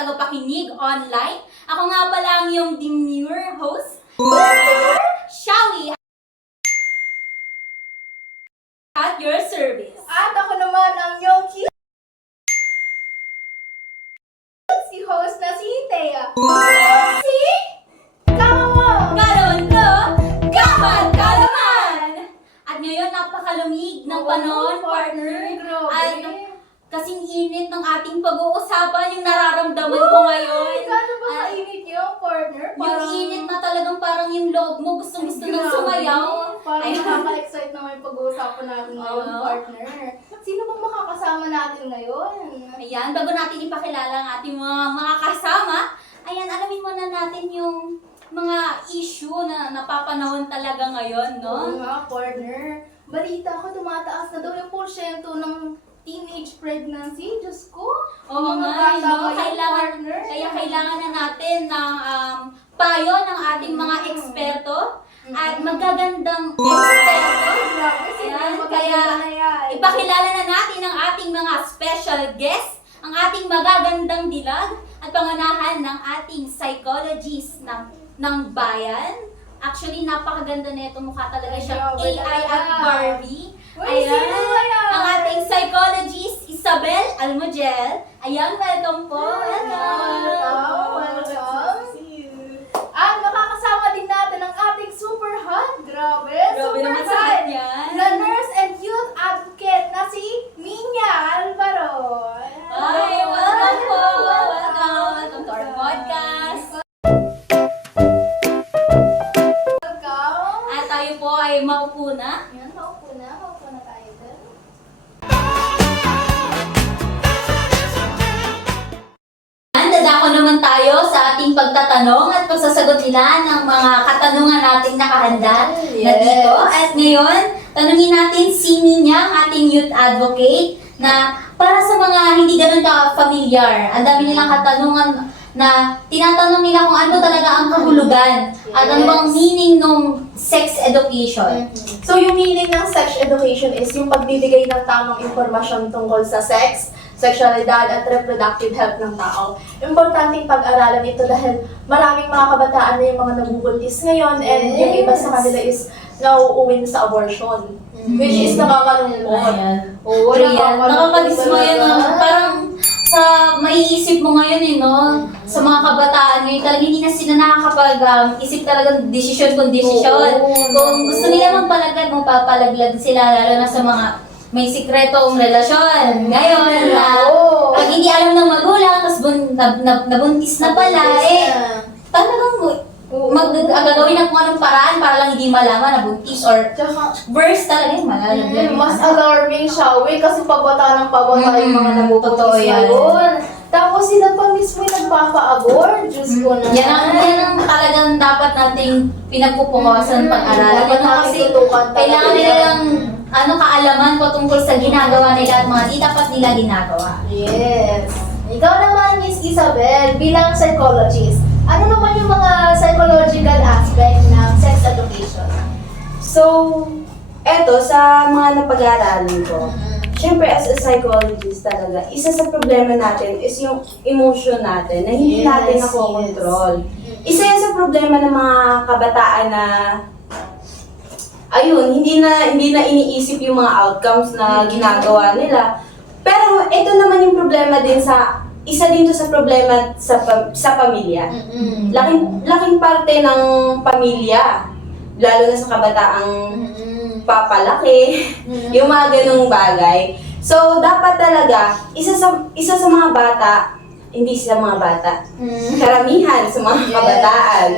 tagapakinig online. Ako nga pala ang iyong demure host, Shawi, at your service. At ako naman ang iyong cute si host na si Thea. Si Kamo! Karoon ko, gaman ka naman! At ngayon, napakalumig ng panahon, partner. At kasing init ng ating pag-uusapan, yung nararamdaman ko ngayon. Gano'n ba kainit yung partner? Yung init na talagang parang yung loob mo gustong-gusto nang sumayaw. Parang Ay. nakaka-excite na may pag-uusapan natin ngayon, Oo. partner. Sino bang makakasama natin ngayon? Ayan, bago natin ipakilala ang ating mga kasama, ayan, alamin muna natin yung mga issue na napapanahon talaga ngayon, Oo no? nga, partner. Balita ko, tumataas na daw yung porsyento ng teenage pregnancy. Diyos ko. Oo Mga nga, bata no? ngayon, partner. Kaya kailangan na natin ng payo ng ating mga eksperto at magagandang eksperto. Grabe, sino Ayan, yung kaya magaganda na yan? ipakilala na natin ang ating mga special guest, ang ating magagandang dilag at panganahan ng ating psychologist ng bayan. Actually, napakaganda na itong mukha talaga siya. Ay, grabe AI at talaga. Barbie. Uy, sino ba yan? Ang ating psychologist, Isabel Almogel. Ayan, welcome po. Welcome. At makakasama din natin ang ating super hot, grabe Grabe naman sa hot, yan. na nurse and youth advocate na si Minya Alvaro. Ay, welcome po. Welcome to our podcast. Welcome. At tayo po ay maupo na. Yan, maupo na tayo dun. Dadako naman tayo sa ating pagtatanong at pagsasagot nila ng mga katanungan nating nakahanda na Yes. dito. At ngayon, tanungin natin si Minya, ang ating youth advocate, na para sa mga hindi ganun ka-familiar, ang dami nilang katanungan na tinatanong nila kung ano talaga ang kahulugan at ano bang meaning ng sex education. So, yung meaning ng sex education is yung pagbibigay ng tamang impormasyon tungkol sa sex, sexualidad, at reproductive health ng tao. Importanteng pag-aralan ito dahil maraming mga kabataan na yung mga nabubuntis ngayon and yung iba sa kanila is nauuwi sa abortion. Which is nakakalungkot. Ayan. Oo, Ayan, nakakadismo yan. talaga. Parang sa maiisip mo ngayon no? Sa mga kabataan ngayon, talagang hindi na sila nakakapag-isip talagang desisyon kung desisyon. Oo, Kung gusto nila magpapalaglag sila, lalo na sa mga may sikretong relasyon. Ngayon, Oo. pag hindi alam ng magulang, tapos nabuntis na pala, talagang gagawin na kung anong paraan para lang hindi malaman na buntis or Tsaka, verse talaga yung malalaglag. mas alarming siya, kasi pabata ng pabata yung mga Totoo nabubuntis yan. ngayon. Tapos sila pa mismo yung nagpapa-abort. Diyos ko na. Yan ang talagang dapat nating pinagpupukasan pag-aralan. Dapat natin Kasi tutukan talaga kailangan nila yan. ng kaalaman ko tungkol sa ginagawa nila at mga di dapat nila ginagawa. Yes. Ikaw naman, Miss Isabel, bilang psychologist, ano naman yung mga psychological aspect ng sex education? So, eto, sa mga napag-aaralan ko, syempre as a psychologist talaga, isa sa problema natin is yung emotion natin na hindi natin Yes, nakokontrol. Isa yan sa problema ng mga kabataan na ayun, hindi na iniisip yung mga outcomes na ginagawa nila. Pero ito naman yung problema din isa dito sa problema sa pamilya. Laking parte ng pamilya, lalo na sa kabataang papalaki, yung mga ganung bagay. So, dapat talaga, isa sa mga bata, hindi sa mga bata, karamihan sa mga kabataan,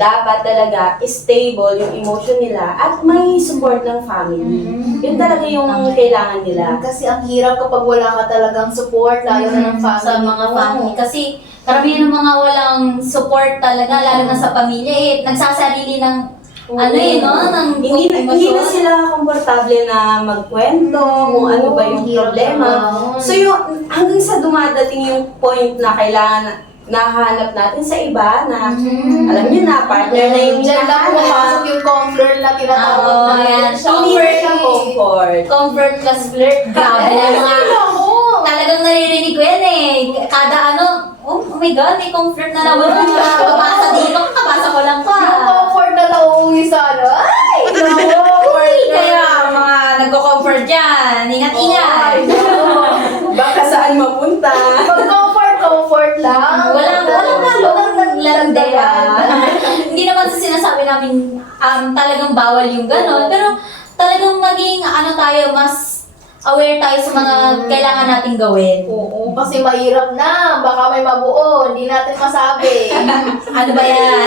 dapat talaga stable yung emotion nila at may support ng family. Yun talaga yung kailangan nila. Kasi ang hirap kapag wala ka talagang support, lalo na ng family. Sa mga mo. family. Kasi karamihan ng mga walang support talaga, lalo na sa pamilya, nagsasarili ng ng Hindi na sila komportable na magkwento kung ano ba yung problema. So yung hanggang sa dumadating yung point na kailangan nahanap natin sa iba na alam niyo na partner na yung Diyan lang hinahanap. pumasok yung comfort na tinatawag Oo, natin. yan. Hindi na siya comfort. Comfort plus flirt. Grabe na mga talagang naririnig ko yan eh. Kada oh my God, may comfort na naman yung mga babasa dito. Kakabasa ko lang pa. Yung comfort na nauuwi sa ano. Ay! Uy, kaya mga nagko-comfort dyan. Ingat-ingat. Baka saan mapunta. Pag comfort lang. Walang landeran. Hindi naman sa sinasabi namin talagang bawal yung ganon. Pero talagang maging tayo, mas aware tayo sa mga kailangan nating gawin. Oo, kasi mahirap na. Baka may mabuo. Hindi natin masabi. Ano ba yan?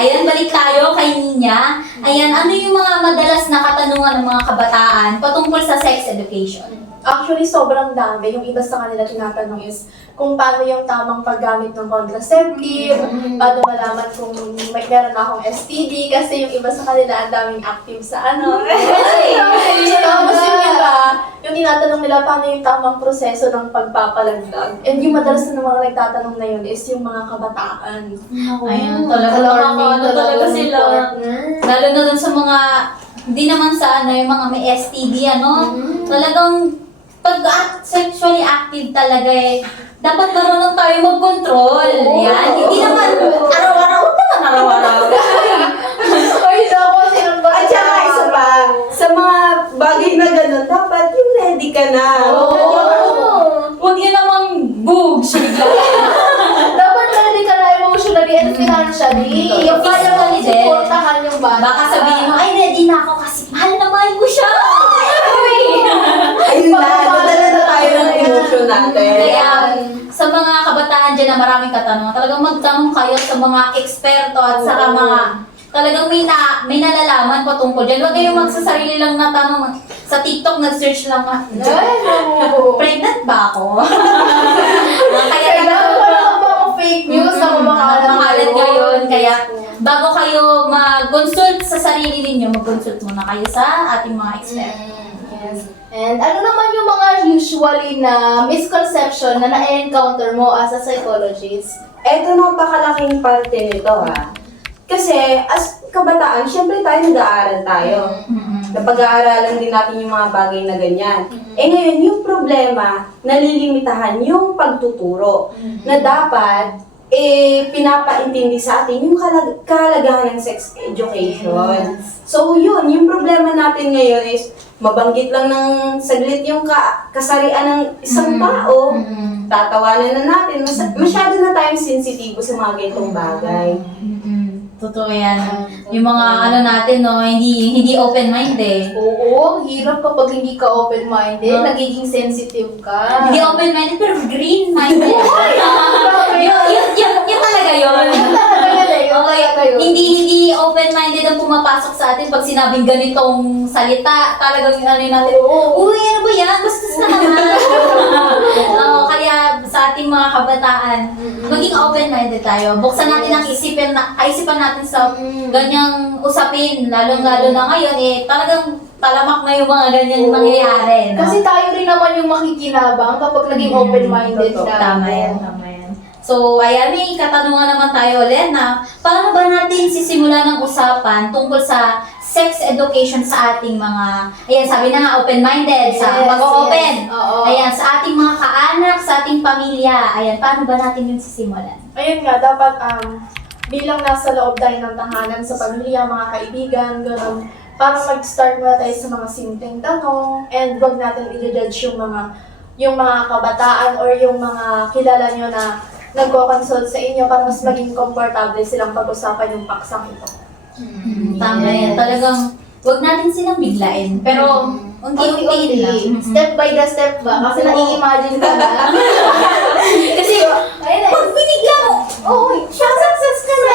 Ayan, balik tayo kay Ninya. Ayan, ano yung mga madalas na katanungan ng mga kabataan patungkol sa sex education? Actually, sobrang dami. Yung iba sa kanila tinatanong is kung paano yung tamang paggamit ng contraceptive, paano malaman kung meron akong STD, kasi yung iba sa kanila ang daming active sa ano. Tapos yung iba, yung tinatanong nila paano yung tamang proseso ng pagpapalagdag. And yung madalas na mga nagtatanong na yun is yung mga kabataan. Ayan, talaga sila. Lalo na dun sa mga, hindi naman sa yung mga may STD, talagang pag sexually active talaga dapat marunong tayo mag-control. Yan, hindi naman araw-araw. Ay, naku, sinong ba? At saka isa pa, sa mga bagay na gano'n, dapat yung ready ka na. Huwag yun namang boobs. Dapat ready ka na emotionally and financially. Yung kaya mo Physically din. supportahan yung bata. Baka sabihin mo, ay ready na ako kasi mahal na mahal ko siya. Ayun na, nadala na tayo ng emotion natin. Kaya sa mga kabataan dyan na maraming katanungan, talagang magtanong kayo sa mga eksperto at saka mga talagang may nalalaman patungkol dyan. Huwag kayong magsasarili lang na tanong sa TikTok, nag-search lang pregnant ba ako? Kaya Kailangan ko lang ba ako fake news na makalat ngayon. Kaya bago kayo mag-consult sa sarili ninyo, mag-consult muna kayo sa ating mga eksperto. Yes. And ano naman yung mga usually na misconception na na-encounter mo as a psychologist? Eto napakalaking parte nito ha. Kasi as kabataan, syempre tayo nag-aaral tayo. Napag-aaralan din natin yung mga bagay na ganyan. Ngayon, yung problema, nalilimitahan yung pagtuturo. Na dapat, pinapaintindi sa atin yung kahalagahan ng sex education. So yun, yung problema natin ngayon is mabanggit lang ng saglit yung kasarian ng isang tao, tatawanan na natin. Masyado na tayong sensitibo sa mga ganitong bagay. Totoo yan. Yung mga natin, hindi open-minded. Oo, hirap kapag hindi ka open-minded, nagiging sensitive ka. Hindi open-minded, pero green-minded. Yun talaga yun. Hindi open-minded ang pumapasok sa atin pag sinabing ganitong salita. Talagang natin, uy, ano ba yan? Bastos ka naman. Kaya sa ating mga kabataan, maging open-minded tayo. Buksan natin ang kaisipan natin sa ganyang usapin. Lalong-lalo na ngayon, talagang talamak na yung mga ganyan mangyayari. Kasi tayo rin naman yung makikinabang kapag naging open-minded ka. Tama yan. So, ayan, may katanungan naman tayo ulit na paano ba natin sisimula ng usapan tungkol sa sex education sa ating mga, sabi na nga, open-minded, sa mag-open. Oo. Ayan, sa ating mga kaanak, sa ating pamilya. Ayan, paano ba natin yung sisimulan? Ayun nga, dapat bilang nasa loob tayo ng tahanan sa pamilya, mga kaibigan, gano'n, parang mag-start muna tayo sa mga simpleng tanong and wag natin i-judge yung mga kabataan or yung mga kilala nyo na nagko-consult sa inyo para mas maging komportable silang pag-usapan yung paksang ito. Tama yan. Talagang, huwag natin silang biglain. Pero, unti-unti lang. Step by the step ba? Kasi nai-imagine ka na. Kasi, pag binigla mo, success ka na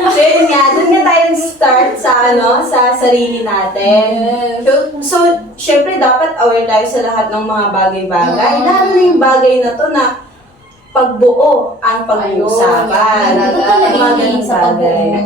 So yun nga, dun nga tayo start sa sa sarili natin. So, syempre dapat aware tayo sa lahat ng mga bagay-bagay. Lalo na yung bagay na to na pagbuo ang pag-uusapan. Ito talaga Mga yung ganung sa bagay.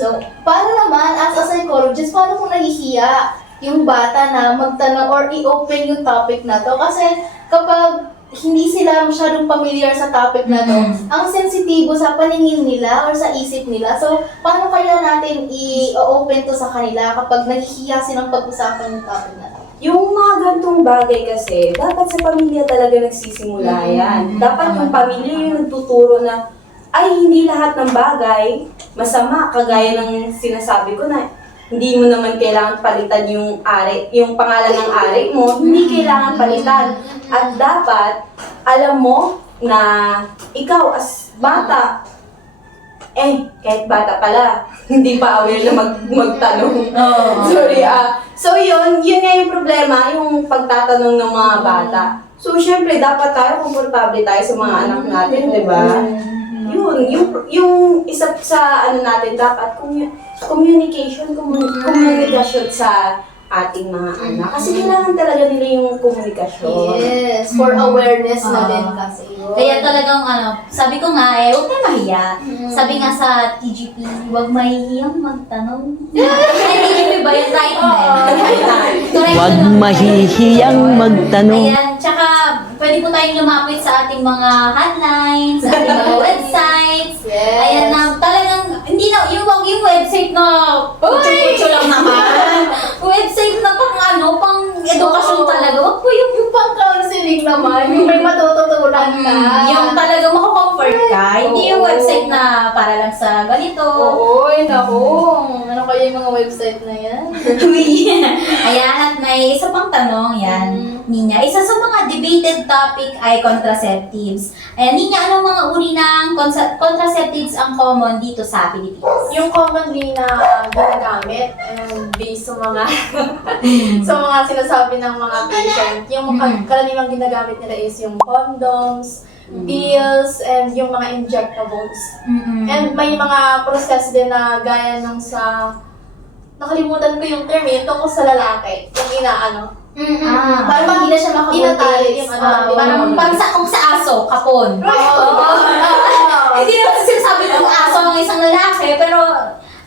So, paano naman, as a psychologist, paano kung nahihiya yung bata na magtanong or i-open yung topic na to? Kasi kapag hindi sila masyadong familiar sa topic na to, ang sensitibo sa paningin nila or sa isip nila. So, paano kaya natin i-open to sa kanila kapag nahihiya silang pag-usapan yung topic na to? yung mga gantong bagay kasi, dapat sa pamilya talaga nagsisimula yan. Dapat yung pamilya yung nagtuturo na, ay, hindi lahat ng bagay masama. Kagaya ng sinasabi ko na, hindi mo naman kailangan palitan yung pangalan ng ari mo, hindi kailangan palitan. At dapat, alam mo na ikaw as bata, kahit bata pala, hindi pa aware na magtanong. Sorry, so yun nga yung problema, yung pagtatanong ng mga bata. So, syempre, dapat tayo, komportable tayo sa mga anak natin, di ba? Yung isa sa natin, dapat communication sa ating mga anak. Kasi kailangan talaga nila yung komunikasyon. Yes, for awareness na din kasi. Kaya talagang sabi ko nga huwag tayo mahiya. Sabi nga sa TGP, huwag mahihiyang magtanong. Ay, TGP ba yun? Right na. Huwag mahihiyang magtanong. Ayan, tsaka pwede po tayong lumapit sa ating mga hotlines, sa ating mga websites. Yes. Ayan na, talagang, hindi na, yung website na kutso lang naman. Website na pang edukasyon talaga. Wag po Yung pang-counseling naman, yung may matututunan ka. yung talaga mako-comfort ka. Hindi yung website na para lang sa ganito. Oy, naku. Ano kaya yung mga website na yan? Ayan, at may isa pang tanong, yan, Ninya. Isa sa mga debated topic ay contraceptives. Ayan, Ninya, anong mga uri ng contraceptives ang common dito sa Pilipinas? Yung commonly na ginagamit based sa mga sa mga sinasabi ng mga patient, yung karaniwang ginagamit nila is yung condoms, pills, and yung mga injectables. And may mga process din na gaya ng sa nakalimutan ko yung term tungkol sa lalaki, yung Parang hindi na siya Tinatali yung Parang kung sa aso, kapon. Hindi naman sinasabi ng aso ng isang lalaki, pero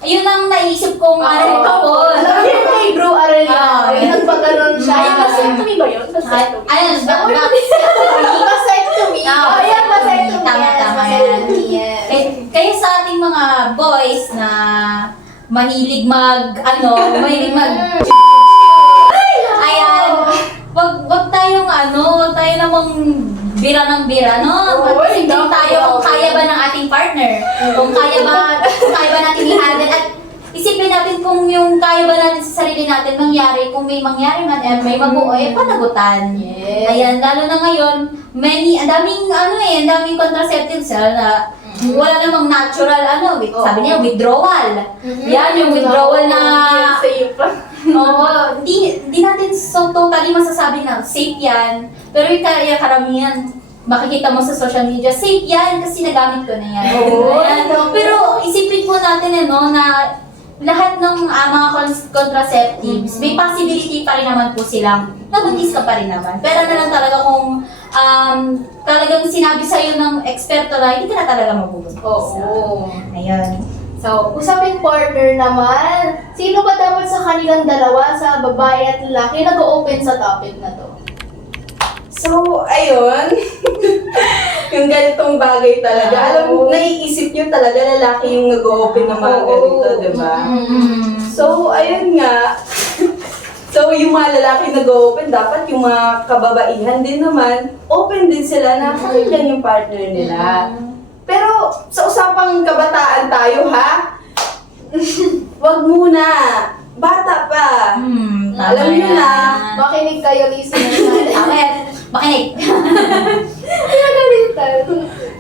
yun ang naisip kong kapon. Alam niyo yung kay Bro Arellano, nagpagano'n siya. Yung vasectomy ba yun? Vasectomy. Ayun, Vasectomy. Oh, yan, vasectomy. Tama, Yes, tama vasectomy, yes. Kaya sa ating mga boys na mahilig ayan, wag tayong wag tayo namang bira ng bira, no? Isipin tayo kung kaya ba ng ating partner, kung kaya ba natin i-handle, at isipin natin kung yung kaya ba natin sa sarili natin mangyari, kung may mangyari man, may mabuo, panagutan. Yes. Ayan, lalo na ngayon, ang daming contraceptives, na wala namang natural, sabi niya, withdrawal. Yan, yung withdrawal na, Safe. hindi natin totally masasabi na safe yan. Pero yung karamihan, makikita mo sa social media, safe yan kasi nagamit ko na yan. Ayan. Pero isipin po natin na lahat ng mga contraceptives, may possibility pa rin naman po silang nabuntis ka pa rin naman. Pero na lang talaga kung talagang sinabi sa'yo ng eksperto na hindi ka na talaga mabubuntis. Oo. Ayun. So, usaping partner naman, sino ba dapat sa kanilang dalawa, sa babae at lalaki, nag-open sa topic na to? So, ayun. Yung ganitong bagay talaga. Alam, naiisip nyo talaga lalaki yung nag-open ng mga ganito, di ba? So, ayun nga. So, yung mga lalaki nag-open, dapat yung mga kababaihan din naman, open din sila na pakinggan yung partner nila. Pero, sa usapang kabataan tayo, ha? Wag muna. Bata pa. Alam nyo na. Makinig kayo, listeners natin. Tama yan. Makinig.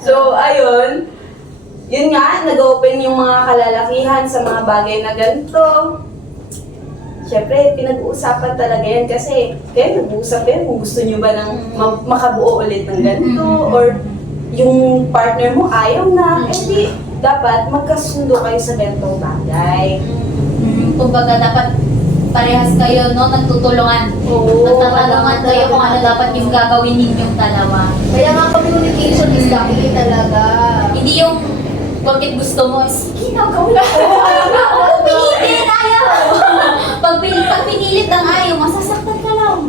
So, ayun. Yun nga, nag-open yung mga kalalakihan sa mga bagay na ganito. Siyempre, pinag-uusapan talaga yan kasi kayo nag-uusap yan kung gusto nyo ba ng makabuo ulit ng ganito or yung partner mo ayaw na, di dapat magkasundo kayo sa ganitong bagay. Kumbaga, dapat parehas kayo, no? Nagtutulungan. Nagtatanungan kayo kung ano dapat yung gagawin ninyong dalawa. Kaya nga communication is the key talaga. Hindi yung bakit gusto mo, sige na, gawin ko. Pilitin, ayaw. Pag pinilit ng ayaw, masasaktan ka lang.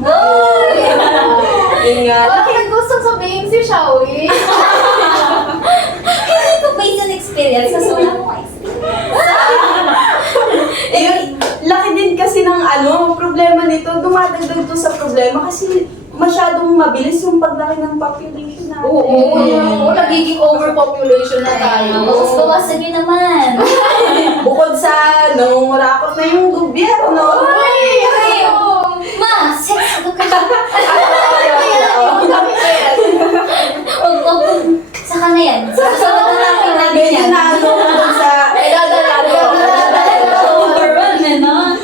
Yun nga. Wala kang gustong sabihin si Shawi. Hindi ko based on experience, sa wala mo experience. Laki din kasi ng problema nito, dumadagdag to sa mabilis yung paglaki ng population natin. Oo, nagiging overpopulation na tayo. Bawas-bawasan nyo naman. Bukod sa nangungurakot na yung gobyerno. Ma, sex education. Saka na yan. Sa natin natin Medyo yan. na bukod sa... Overrun eh, no?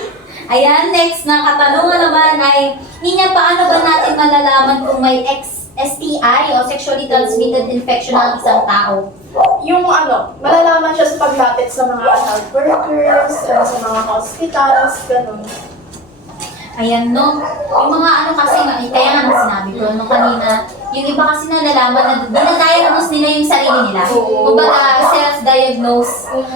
Ayan, next na katanungan naman ay, Ninya, paano ba natin malalaman kung may STI o sexually transmitted infection ng isang tao? Yung malalaman siya sa paglapit sa mga health workers, sa mga hospitals, ganun. Ayan, no? Yung mga kasi, kaya nga sinabi ko nung kanina, yung iba kasi nalalaman na dinadiagnose nila yung sarili nila. Kumbaga, self-diagnose.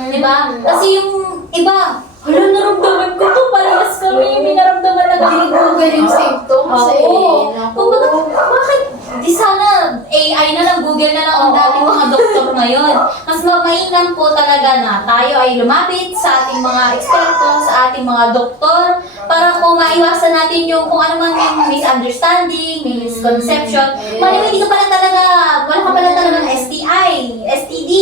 Di ba? Kasi yung iba, hala, naramdaman ko to, parehas kami, may naramdaman na Google yung symptoms Oo. Kumbaga, bakit di sana AI na lang, Google na lang ang dating mga doktor ngayon. Mas mainam po talaga na tayo ay lumapit sa ating mga eksperto, sa ating mga doktor, para po maiwasan natin yung kung ano man yung misunderstanding, may misconception. Malimit, hindi ka pala talaga, wala ka pala talaga ng STI, STD.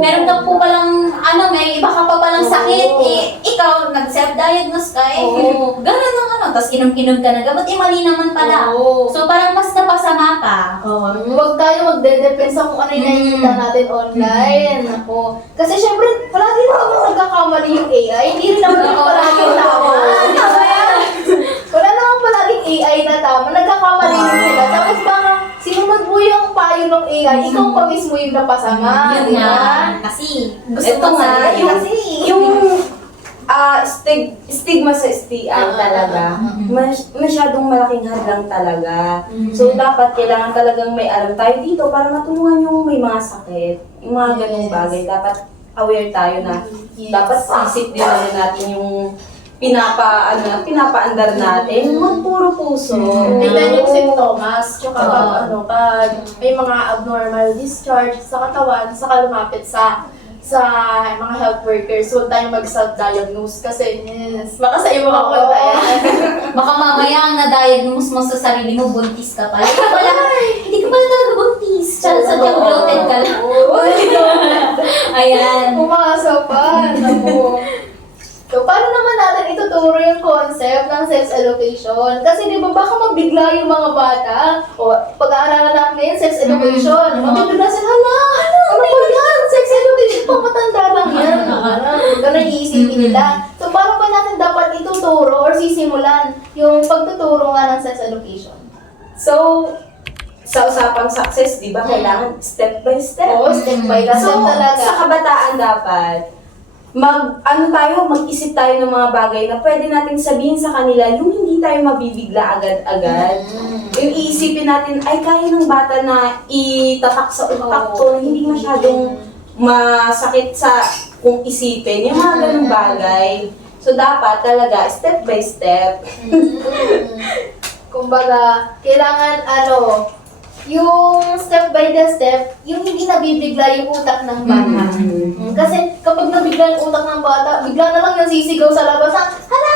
Meron ka po palang, may iba ka pa palang sakit, ikaw, nag-self-diagnose ka, ganun ang tapos inom-inom ka na gamot, mali naman pala. So parang mas napasama pa. Huwag tayo magde-depend sa kung ano yung nakikita natin online. Ako. Kasi syempre, palagi naman nagkakamali yung AI. Hindi rin naman palagi yung tama. Wala naman palaging AI na tama. Nagkakamali rin sila. Tapos baka sinunod mo yung payo ng AI, ikaw pa mismo yung napasama. Yun di nga. ba? Kasi, Ito nga, yung stigma sa STI talaga, masyadong malaking hadlang talaga. So, dapat kailangan talagang may alam tayo dito para matulungan yung may mga sakit, yung mga ganung bagay. Dapat aware tayo na dapat isip din natin yung pinapaandar natin, puro puso. Tignan yung symptoms, tsaka pag may mga abnormal discharge sa katawan, saka lumapit sa mga health workers, huwag tayong mag-self-diagnose kasi baka sa iyo makapunta yan. baka mamaya ang na-diagnose mo sa sarili mo, buntis ka pala. Hindi ka pala talaga buntis. Tsaka sadyang bloated ka lang. Ayan. Pumasa pa. Naku. So, paano naman natin ituturo yung concept ng sex education? Kasi di ba baka mabigla yung mga bata? O, pag-aaralan natin ngayon, sex education. Mabigla sila, ano ba yan? Sex education, pamatanda lang yan. Ganun iisipin nila. So, paano ba natin dapat ituturo or sisimulan yung pagtuturo nga ng sex education? So, sa usapang success, di ba, kailangan step by step. Oo, step by step So, talaga. sa kabataan dapat, mag-isip tayo ng mga bagay na pwede natin sabihin sa kanila yung hindi tayo mabibigla agad-agad. Yung iisipin natin, ay kaya ng bata na itatak sa utak ko, hindi masyadong masakit sa kung isipin, yung mga ganung bagay. So, dapat talaga, step by step. Kumbaga, kailangan yung step by the step, yung hindi nabibigla yung utak ng bata. Kasi kapag nabigla yung utak ng bata, bigla na lang yung sisigaw sa labas, hala,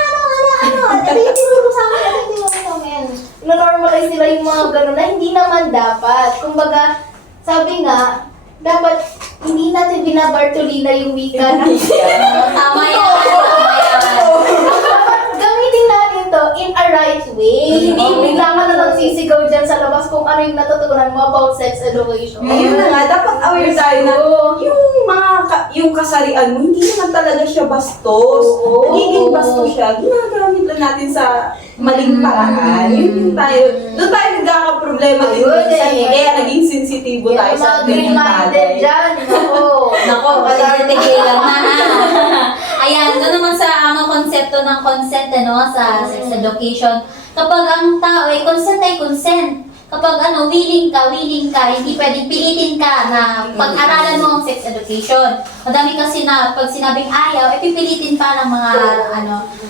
ito yung tinuro sa amin, ito yung tinuro sa amin. Na-normalize nila yung mga gano'n na hindi naman dapat. Kumbaga, sabi nga, dapat hindi natin binabartolina yung wika. Tama yan. Dapat gamitin natin to in a right way. Hindi bigla ka na lang sisigaw dyan sa labas kung ano yung natutunan mo about sex education. Ayun na nga, dapat aware tayo na yung kasarian mo, hindi naman talaga siya bastos. Nagiging bastos siya, ginagamit lang natin sa maling paraan. Doon tayo nagkakaproblema din minsan. Kaya naging sensitibo tayo sa green ganyan minded bagay. dyan. Nako, tigilan na ha. Ayan, doon naman sa konsepto ng consent sa sex education. Kapag ang tao ay consent. Kapag willing ka, hindi pwedeng pilitin ka na pag-aralan mo ang sex education. Madami kasi na pag sinabing ayaw, pipilitin pa ng mga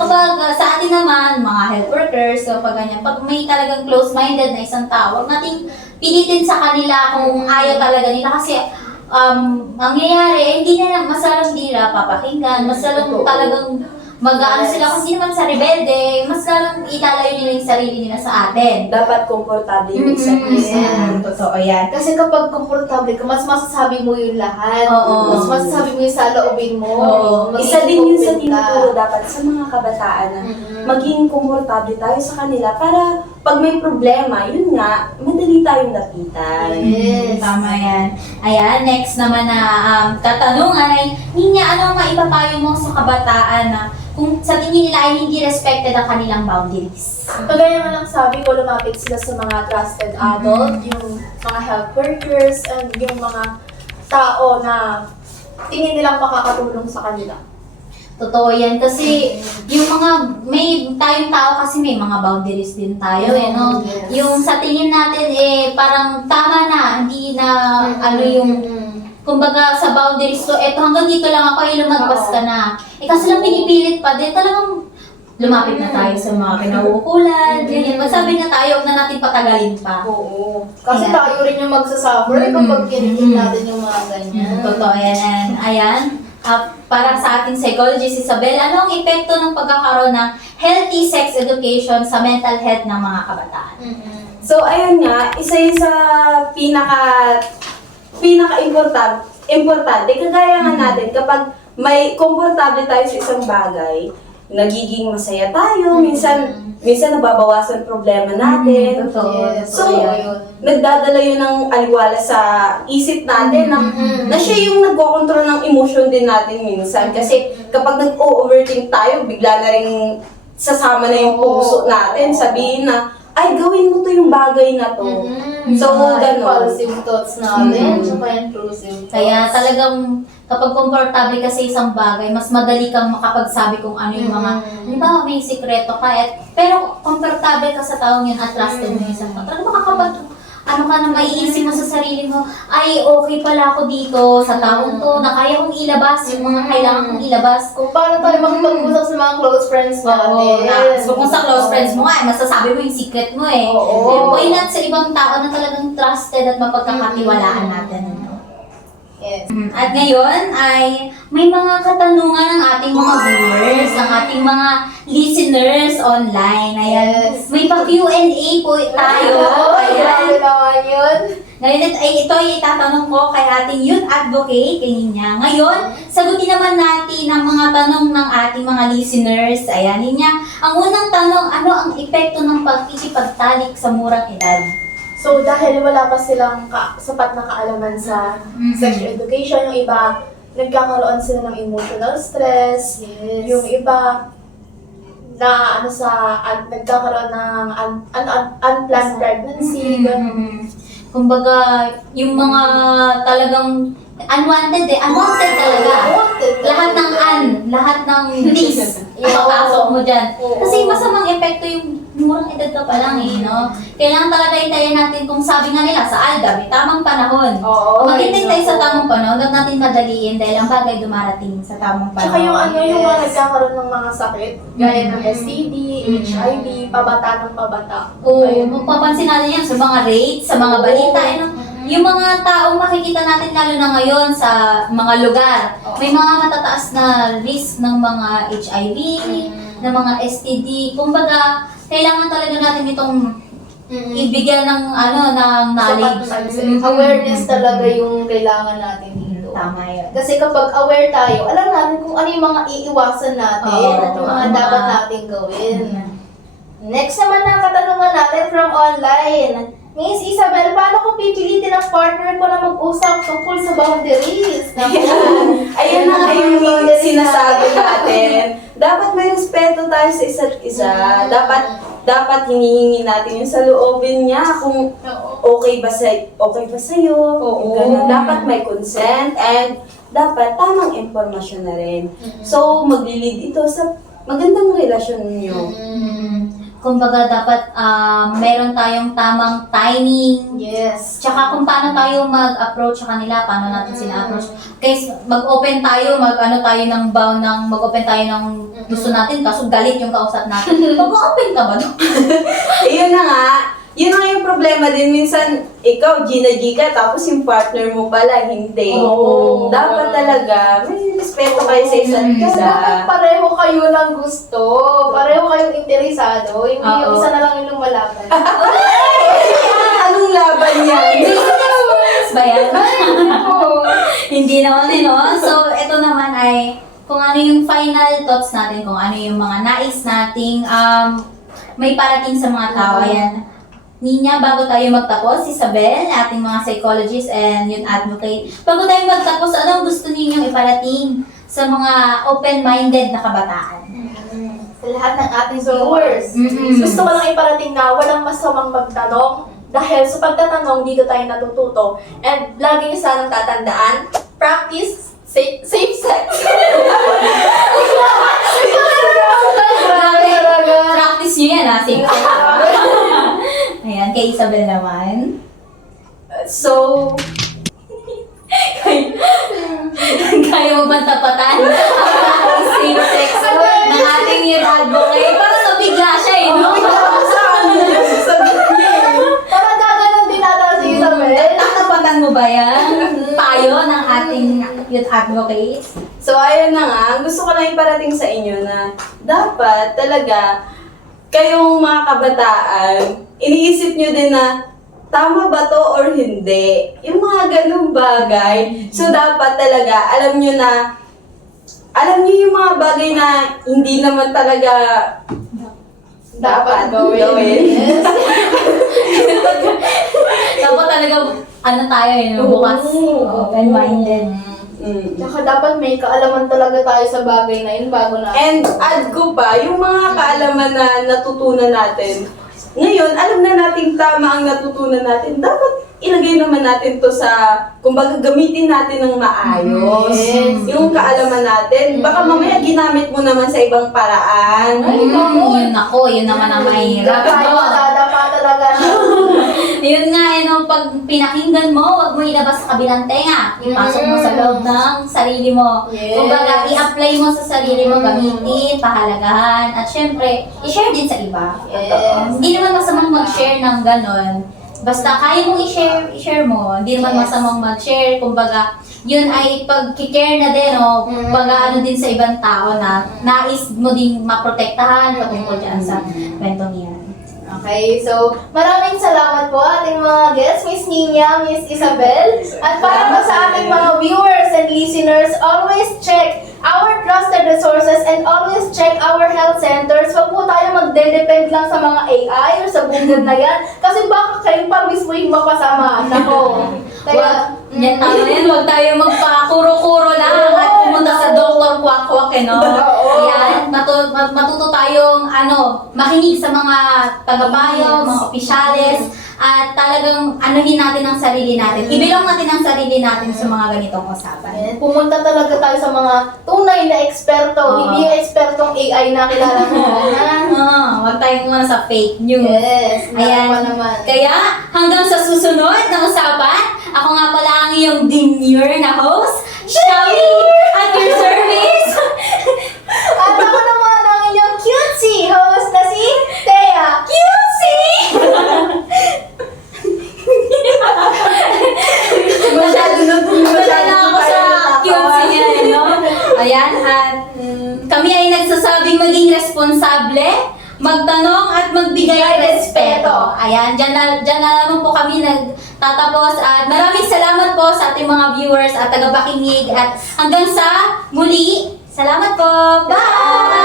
Kapag sa atin naman, mga health workers, so pag may talagang close-minded na isang tao, huwag nating pilitin sa kanila kung ayaw talaga nila kasi mangyayari, hindi na mas lalong hindi nila papakinggan, mas lalong talagang mag-ano Yes. sila kung sino man sa rebelde, mas lalong ilalayo nila yung sarili nila sa atin. Dapat komportable yung isa't isa. Totoo yan. Kasi kapag komportable ka, mas masasabi mo yung lahat. Oo. Mas masasabi mo yung saloobin mo. Oo. Magiging Isa din yun sa open ka. tinuturo dapat sa mga kabataan na maging komportable tayo sa kanila para pag may problema, yun nga, madali tayong lapitan. Yes. Tama yan. Ayan, next naman na katanungan ay, Ninya, ano ang maipapayo mo sa kabataan na kung sa tingin nila ay hindi respected ang kanilang boundaries? Kagaya nga lang sabi ko, lumapit sila sa mga trusted adult, yung mga health workers, and yung mga tao na tingin nilang makakatulong sa kanila. Totoo yan kasi yung mga may tayong tao kasi may mga boundaries din tayo no. Yes. Yung sa tingin natin parang tama na, hindi na ano yung kumbaga sa boundaries to hanggang dito lang ako lumagpas ka na. Kasi lang pinipilit pa din talagang lumapit na tayo sa mga kinauukulan, ganyan. Magsabi na tayo, huwag na natin patagalin pa. Oo. Kasi Ayan. tayo rin yung magsasuffer kapag kinikin natin yung mga ganyan. Totoo yan. Ayan. Para sa ating psychologist, Isabel, ano ang epekto ng pagkakaroon ng healthy sex education sa mental health ng mga kabataan? So, ayun nga, isa yun sa importante, kagaya nga natin, kapag may komportable tayo sa isang bagay, nagiging masaya tayo, minsan nababawasan problema natin. Totoo. Yes. So, yun. nagdadala yun ng aliwala sa isip natin na siya yung nagkokontrol ng emotion din natin minsan. Kasi kapag nag-overthink tayo, bigla na rin sasama na yung puso natin, sabihin na, ay, gawin mo to yung bagay na to. So, Mga gano'n. impulsive thoughts natin, tsaka intrusive thoughts. Kaya talagang kapag komportable ka sa isang bagay, mas madali kang makapagsabi kung ano yung mga, halimbawa may sikreto ka, pero komportable ka sa taong yun at trusted mo yung isang tao. Talagang makakapag, ano ka na maiisip mo sa sarili mo, ay okay pala ako dito sa taong to, na kaya kong ilabas yung mga kailangan kong ilabas. Kung paano tayo makipag-usap sa mga close friends natin. Oo, so kung sa close friends mo nga, masasabi mo yung secret mo Oo. Why not sa ibang tao na talagang trusted at mapagkakatiwalaan natin? Ano? Yes. At ngayon ay may mga katanungan ng ating mga viewers, ng ating mga listeners online. Ayan. Yes. May pa-Q&A po tayo. Ayan. Grabe naman yun. Ngayon ito ay itatanong ko kay ating youth advocate, kay Ninya. Ngayon, sagutin naman natin ang mga tanong ng ating mga listeners. Ayan, Ninya. Ang unang tanong, ano ang epekto ng pagkikipagtalik sa murang edad? So, dahil wala pa silang sapat na kaalaman sa sexual education, yung iba, nagkakaroon sila ng emotional stress, Yes. yung iba, na nagkakaroon ng unplanned pregnancy, ganun. Kumbaga, yung mga talagang unwanted unwanted talaga. Lahat ng things ipapasok mo dyan. Oo. Kasi masamang epekto yung murang edad ka pa lang no? Kailangan talaga hintayin natin kung sabi nga nila sa ALDA, may tamang panahon. Oo. Maghintay tayo sa tamang panahon, huwag natin madaliin dahil ang bagay dumarating sa tamang panahon. Tsaka yung yung mga Yes. nagkakaroon ng mga sakit, gaya ng STD, HIV, pabata ng pabata. Oo, Ayun. mapapansin natin yan sa mga rates, sa mga balita. Yung mga taong makikita natin lalo na ngayon sa mga lugar, may mga matataas na risk ng mga HIV, ng mga STD. Kumbaga, kailangan talaga natin itong ibigyan ng ng knowledge. Awareness talaga yung kailangan natin dito. Tama yun. Kasi kapag aware tayo, alam natin kung ano yung mga iiwasan natin Oo, at yung mga tama. dapat natin gawin. Next naman na katanungan natin from online. Miss Isabel, paano kung pipilitin ang partner ko na mag-usap tungkol sa boundaries? Ayun na nga yung sinasabi natin. Dapat may respeto tayo sa isa't isa. Dapat hinihingi natin yung saloobin niya kung okay ba sa'yo. Ganun. Dapat may consent and dapat tamang impormasyon na rin. So, maglilid ito sa magandang relasyon niyo. Kumbaga, dapat meron tayong tamang timing. Yes. Tsaka kung paano tayo mag-approach sa kanila, paano natin sila approach. Kaya mag-open tayo, mag-open tayo ng gusto natin, kaso galit yung kausap natin. Mag-open ka ba doon? Ayun na nga, yun nga yung problema din. Minsan, ikaw, Gina G ka, tapos yung partner mo pala, hindi. Oo. Dapat talaga, may respeto kayo sa isa't Mm. Kasi isa. dapat pareho kayo ng gusto. Pareho kayong interesado. Hindi yung Oo. isa na lang yung lumalaban. Anong laban yan? Ba yan? Hindi naman no? So, ito naman ay kung ano yung final thoughts natin, kung ano yung mga nais nating may parating sa mga tao. Ayan. Ninya, bago tayo magtapos, Isabel, ating mga psychologist and youth advocate, bago tayo magtapos, anong gusto ninyong iparating sa mga open-minded na kabataan? Sa lahat ng ating viewers. Mm-mm. Gusto ko lang iparating na walang masamang magtanong dahil sa pagtatanong dito tayo natututo. And lagi niyo sanang tatandaan, practice safe sex. Grabe, practice nyo yan ha, safe. Ayan, kay Isabel naman. So, Kaya mo bang tapatan? Ang safe sex ng ating youth advocate. Parang nabigla siya eh, no? Parang gaganon din natin si Isabel. Tatapatan mo ba yan? Payo ng ating youth advocate? So, ayun na nga. Gusto ko lang iparating sa inyo na dapat talaga kayong mga kabataan, iniisip nyo din na tama ba to or hindi? Yung mga ganung bagay. So, dapat talaga, alam nyo yung mga bagay na hindi naman talaga dapat gawin. Yes. Dapat talaga, ano tayo eh, bukas. Open-minded. Mm. Tsaka dapat may kaalaman talaga tayo sa bagay na yun bago na. And add ko pa, yung mga kaalaman na natutunan natin, ngayon, alam na natin tama ang natutunan natin, dapat ilagay naman natin to sa, kumbaga gamitin natin ng maayos. Yes. Yung kaalaman natin, baka mamaya ginamit mo naman sa ibang paraan. Yun ako, yun naman ang mahirap. Tayo matadapa talaga. Yun nga, eh, no, pag pinakinggan mo, huwag mo ilabas sa kabilang tenga. Ipasok mo sa loob ng sarili mo. Yes. Kumbaga, i-apply mo sa sarili mo, gamitin, pahalagahan, at syempre, i-share din sa iba. Yes. Hindi naman masamang mag-share ng ganon. Basta kaya mong i-share mo. Hindi naman Yes. masamang mag-share. Kumbaga, yun ay pag-care na din, o pag-ano din sa ibang tao na nais mo din maprotektahan patungkol dyan sa kwentong yan. Okay, so maraming salamat po ating mga guests, Miss Nina, Miss Isabel. At para po sa ating mga viewers and listeners, always check our trusted resources and always check our health centers. Huwag po tayo magde-depend lang sa mga AI or sa Google na yan. Kasi baka kayo pa mismo yung mapasama. Nako. Kaya, Yan tayo yan, huwag tayo magpakuro-kuro lang at pumunta sa doktor kwak-kwak, eh, no? Oo. Yan, matuto tayong, makinig sa mga tagabayo, mga opisyales, at talagang anuhin natin ang sarili natin. Ibilong natin ang sarili natin sa mga ganitong usapan. ayan, pumunta talaga tayo sa mga tunay na eksperto, Oo. hindi yung ekspertong AI na kilala mo. Huwag tayong muna sa fake news. Yes, Ayan. pa naman. Kaya, hanggang sa susunod na usapan, ako nga pala ang iyong demure na host, Shawi, at your service. At ako naman ang inyong cutesy host na si Thea. Cutesy! Masyado ako sa cutesy niya, no? Ayan, at kami ay nagsasabing maging responsable, magtanong at magbigay respeto. Ayan, dyan na naman po kami nagtatapos. At maraming salamat po sa ating mga viewers at tagapakinig. At hanggang sa muli, salamat po. Bye!